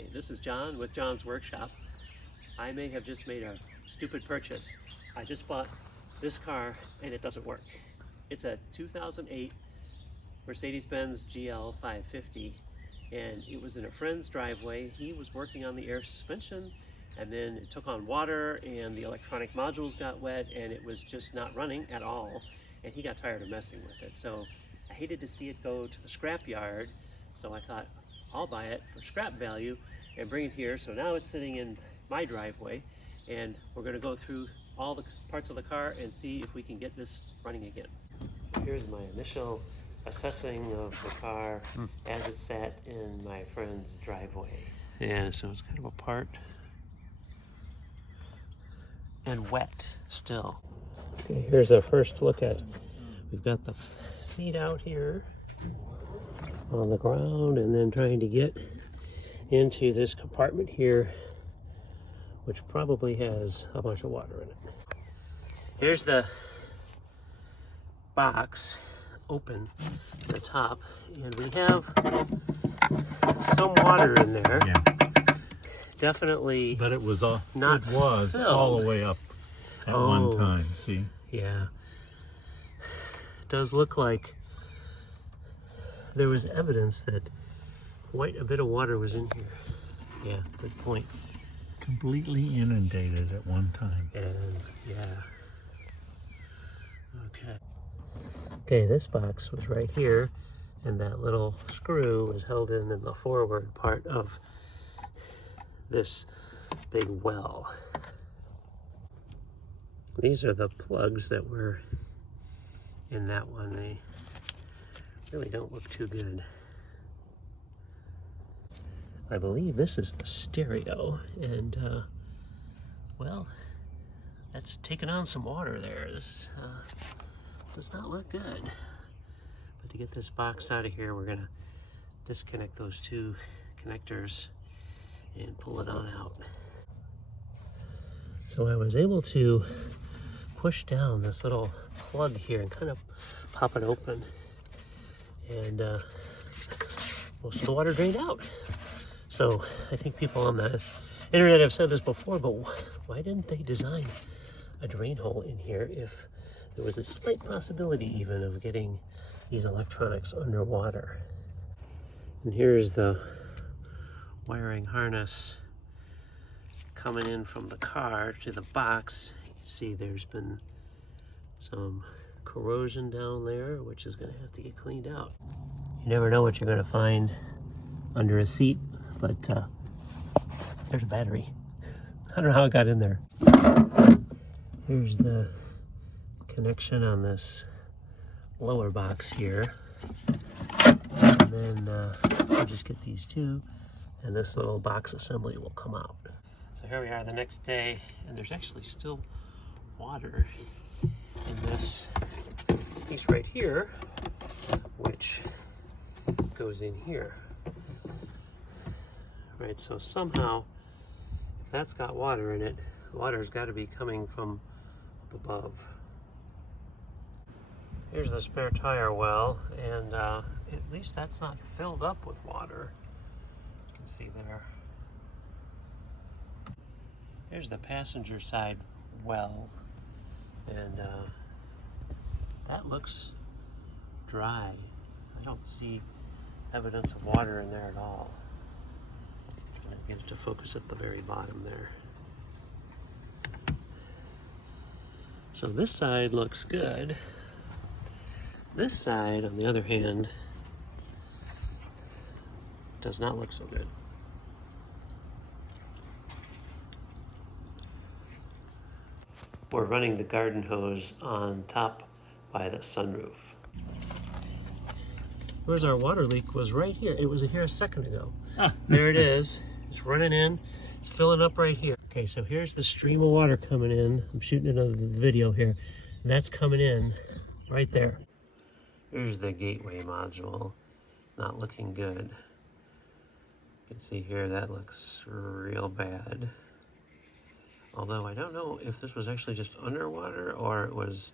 Hi, this is John with John's Workshop. I may have just made a stupid purchase. I just bought this car and it doesn't work. It's a 2008 Mercedes-Benz GL 550 and it was in a friend's driveway. He was working on the air suspension and then it took on water and the electronic modules got wet and it was just not running at all, and he got tired of messing with it. So I hated to see it go to the scrapyard, so I thought I'll buy it for scrap value and bring it here. So now it's sitting in my driveway and we're going to go through all the parts of the car and see if we can get this running again. Here's my initial assessing of the car as it sat in my friend's driveway. Yeah, so it's kind of apart and wet still. Okay, here's a first look at, we've got the seat out here on the ground and then trying to get into this compartment here, which probably has a bunch of water in it. Here's the box open at the top and we have some water in there. Yeah. Definitely, but it was all not all filled. the way up at one time. See? Yeah. It does look like there was evidence that quite a bit of water was in here. Yeah, good point. Completely inundated at one time. And yeah. Okay. Okay, this box was right here, and that little screw was held in the forward part of this big well. These are the plugs that were in that one. They really don't look too good. I believe this is the stereo, and well, that's taken on some water there. This does not look good. But to get this box out of here, we're gonna disconnect those two connectors and pull it on out. So I was able to push down this little plug here and kind of pop it open, and most of the water drained out. So I think people on the internet have said this before, but why didn't they design a drain hole in here if there was a slight possibility even of getting these electronics underwater? And here's the wiring harness coming in from the car to the box. You can see there's been some corrosion down there, which is going to have to get cleaned out. You never know what you're going to find under a seat, but there's a battery. I don't know how it got in there. Here's the connection on this lower box here. And then I'll just get these two, and this little box assembly will come out. So here we are the next day, and there's actually still water in this piece right here, which goes in here. Right, so somehow, if that's got water in it, water's got to be coming from up above. Here's the spare tire well, and at least that's not filled up with water. You can see there. Here's the passenger side well, and that looks dry. I don't see evidence of water in there at all. Trying to get it to focus at the very bottom there. So this side looks good. This side, on the other hand, does not look so good. We're running the garden hose on top by the sunroof. Where's our water leak? Was right here. It was here a second ago. There it is. It's running in. It's filling up right here. Okay, so here's the stream of water coming in. I'm shooting another video here. That's coming in right there. Here's the gateway module. Not looking good. You can see here that looks real bad. Although I don't know if this was actually just underwater or it was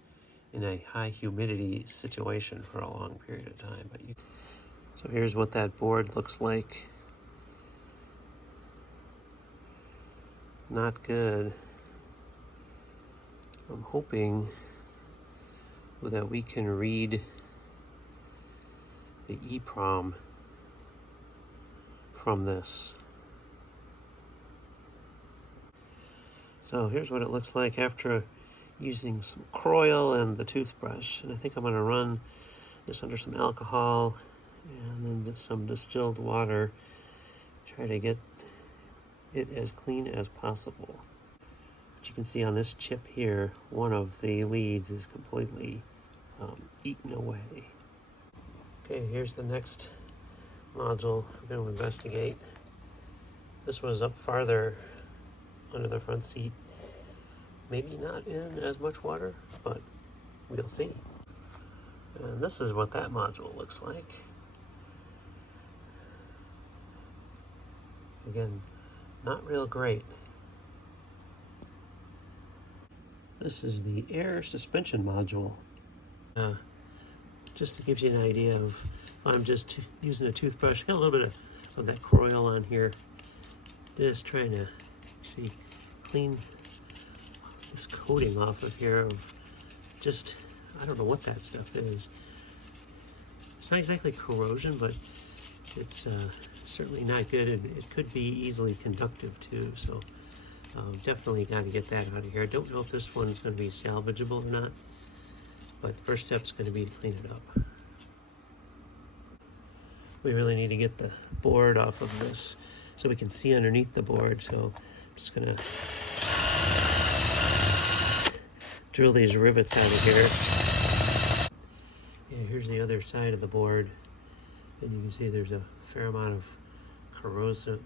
in a high humidity situation for a long period of time. So here's what that board looks like not good. I'm hoping that we can read the EEPROM from this. So here's what it looks like after using some Croil and the toothbrush. And I think I'm going to run this under some alcohol and then just some distilled water. Try to get it as clean as possible. But you can see on this chip here, one of the leads is completely eaten away. Okay, here's the next module we're going to investigate. This was up farther under the front seat. Maybe not in as much water, but we'll see. And this is what that module looks like. Again, not real great. This is the air suspension module. Just to give you an idea of, if I'm just using a toothbrush, got a little bit of that Croil on here. Just trying to, see, clean this coating off of here of just, I don't know what that stuff is. It's not exactly corrosion, but it's certainly not good, and it could be easily conductive too, so definitely got to get that out of here. I don't know if this one's going to be salvageable or not, but first step's going to be to clean it up. We really need to get the board off of this so we can see underneath the board, so I'm just going to drill these rivets out of here. Yeah, here's the other side of the board, and you can see there's a fair amount of corrosion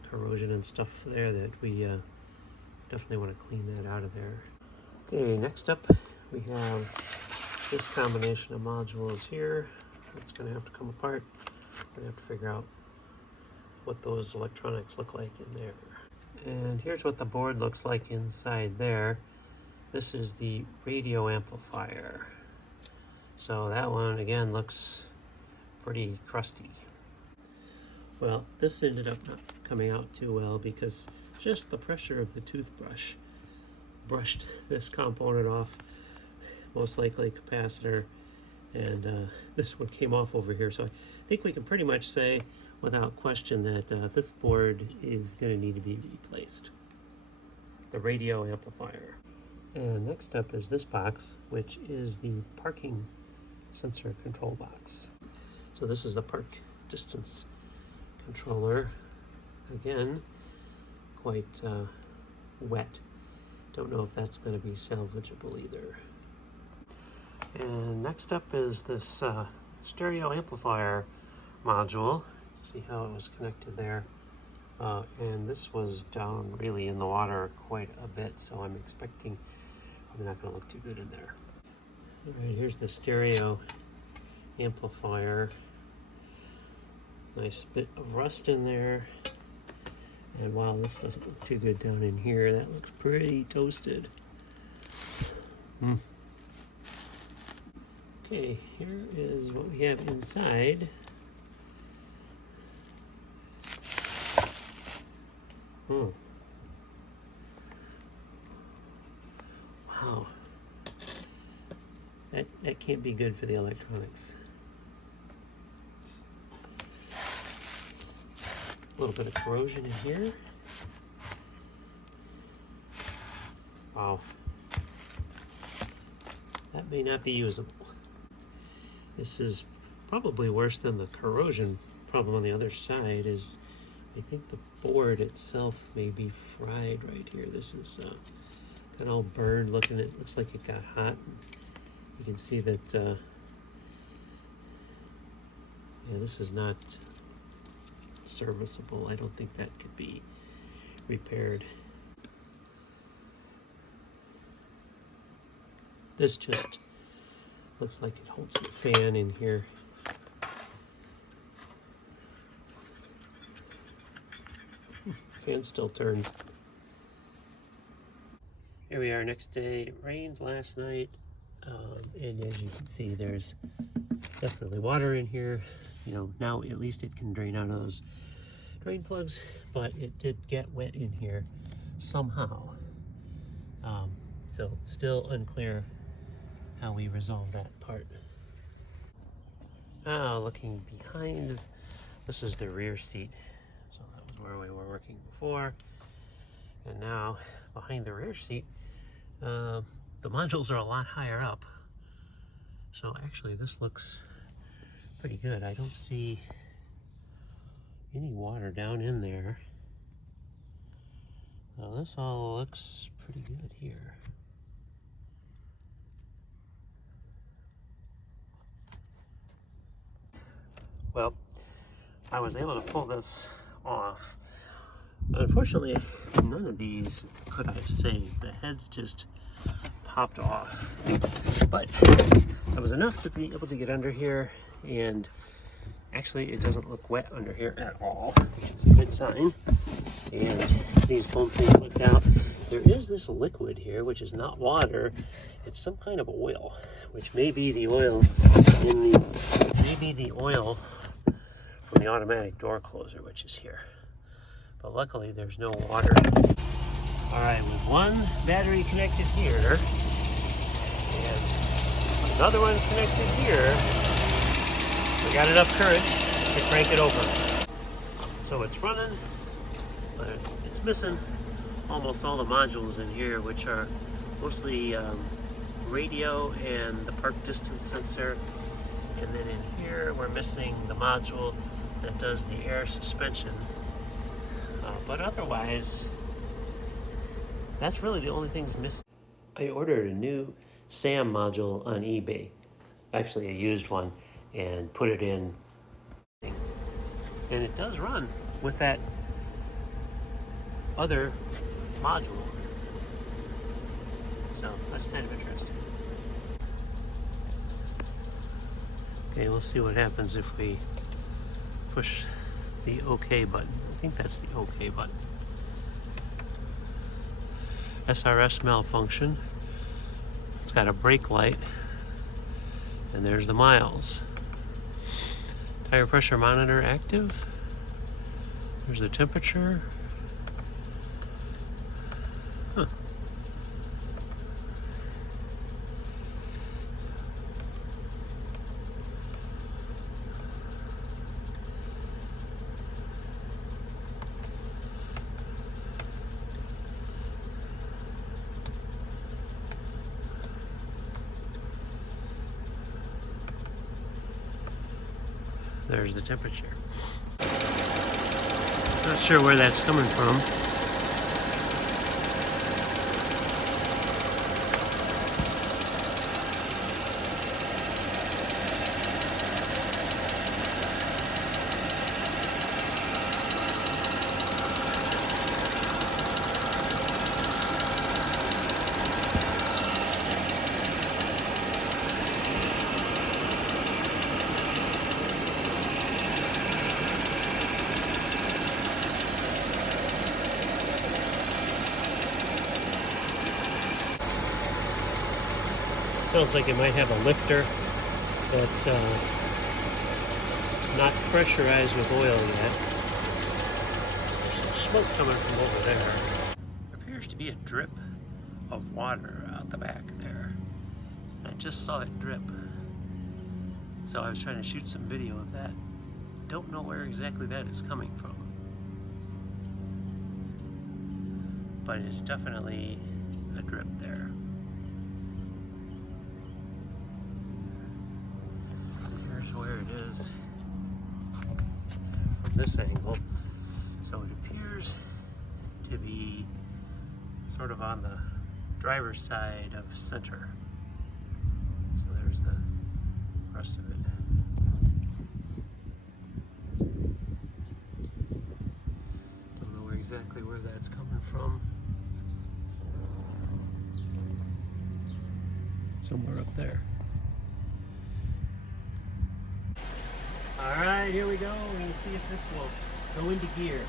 and stuff there that we definitely want to clean that out of there. Okay, next up we have this combination of modules here. It's going to have to come apart. We're going to have to figure out what those electronics look like in there. And here's what the board looks like inside there. This is the radio amplifier. So that one again looks pretty crusty. Well, this ended up not coming out too well because just the pressure of the toothbrush brushed this component off, most likely capacitor, and this one came off over here. So I think we can pretty much say without question that this board is going to need to be replaced. The radio amplifier. And next up is this box, which is the parking sensor control box. So this is the park distance controller. Again, quite wet. Don't know if that's going to be salvageable either. And next up is this stereo amplifier module. See how it was connected there. And this was down really in the water quite a bit, so I'm expecting probably not going to look too good in there. All right, here's the stereo amplifier. Nice bit of rust in there. And wow, this doesn't look too good down in here. That looks pretty toasted. Okay, here is what we have inside. Wow. That can't be good for the electronics. A little bit of corrosion in here. Wow. That may not be usable. This is probably worse than the corrosion problem on the other side. Is I think the board itself may be fried right here. This is got all burned looking. It looks like it got hot. You can see that yeah, this is not serviceable. I don't think that could be repaired. This just looks like it holds your fan in here. Fan still turns. Here we are next day. It rained last night, and as you can see, there's definitely water in here. You know, now at least it can drain out of those drain plugs, but it did get wet in here. somehow. So still unclear how we resolve that part. Now looking behind, this is the rear seat. So that was where we were working before. And now behind the rear seat, the modules are a lot higher up. So actually this looks pretty good. I don't see any water down in there. So this all looks pretty good here. Well, I was able to pull this off. Unfortunately, none of these could I save. The heads just popped off. But that was enough to be able to get under here, and actually it doesn't look wet under here at all, which is a good sign. And these foam things look out. There is this liquid here, which is not water. It's some kind of oil, which may be the oil in the oil from the automatic door closer, which is here. But luckily there's no water. All right, with one battery connected here and another one connected here, we got enough current to crank it over. So it's running, but it's missing almost all the modules in here, which are mostly radio and the park distance sensor. And then in here, we're missing the module that does the air suspension. But otherwise, that's really the only things missing. I ordered a new SAM module on eBay, actually a used one, and put it in. And it does run with that other module. So that's kind of interesting. Okay, we'll see what happens if we push the OK button. I think that's the OK button. SRS malfunction. It's got a brake light. And there's the miles. Tire pressure monitor active. There's the temperature. Huh. There's the temperature. Not sure where that's coming from. Sounds like it might have a lifter that's not pressurized with oil yet. There's some smoke coming from over there. There appears to be a drip of water out the back there. I just saw it drip. So I was trying to shoot some video of that. Don't know where exactly that is coming from. But it's definitely a drip there. Where it is from this angle. So it appears to be sort of on the driver's side of center. So there's the rest of it. Don't know exactly where that's coming from. Somewhere up there. All right, here we go. We'll see if this will go into gear.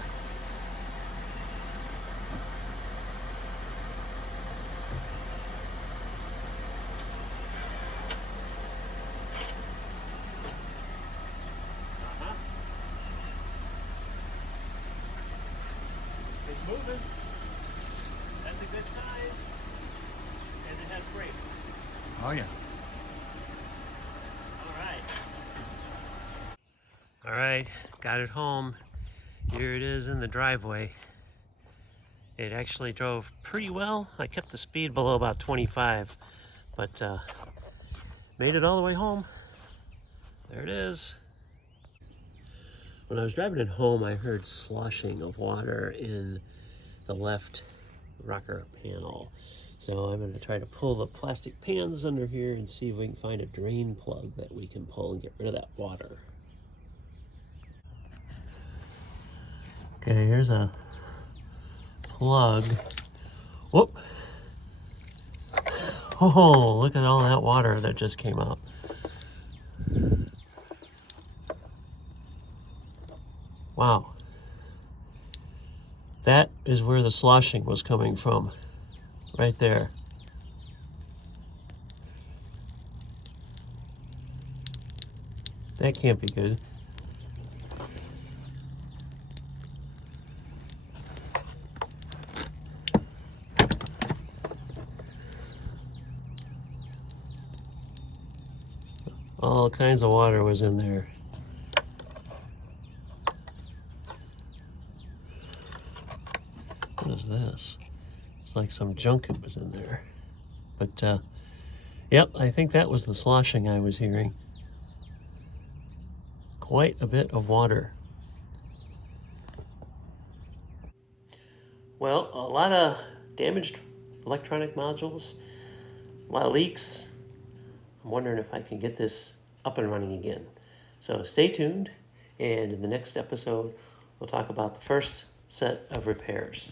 It's moving. a good size, and it has brakes. Oh yeah. All right, got it home. Here it is in the driveway. It actually drove pretty well. I kept the speed below about 25, but made it all the way home. There it is. When I was driving it home, I heard sloshing of water in the left rocker panel. So I'm going to try to pull the plastic pans under here and see if we can find a drain plug that we can pull and get rid of that water. Okay, here's a plug. Whoop! Oh, look at all that water that just came out. Wow. That is where the sloshing was coming from. Right there. That can't be good. All kinds of water was in there. What is this? It's like some junk that was in there. But, yep, I think that was the sloshing I was hearing. Quite a bit of water. Well, a lot of damaged electronic modules, a lot of leaks. I'm wondering if I can get this up and running again. So stay tuned, and in the next episode, we'll talk about the first set of repairs.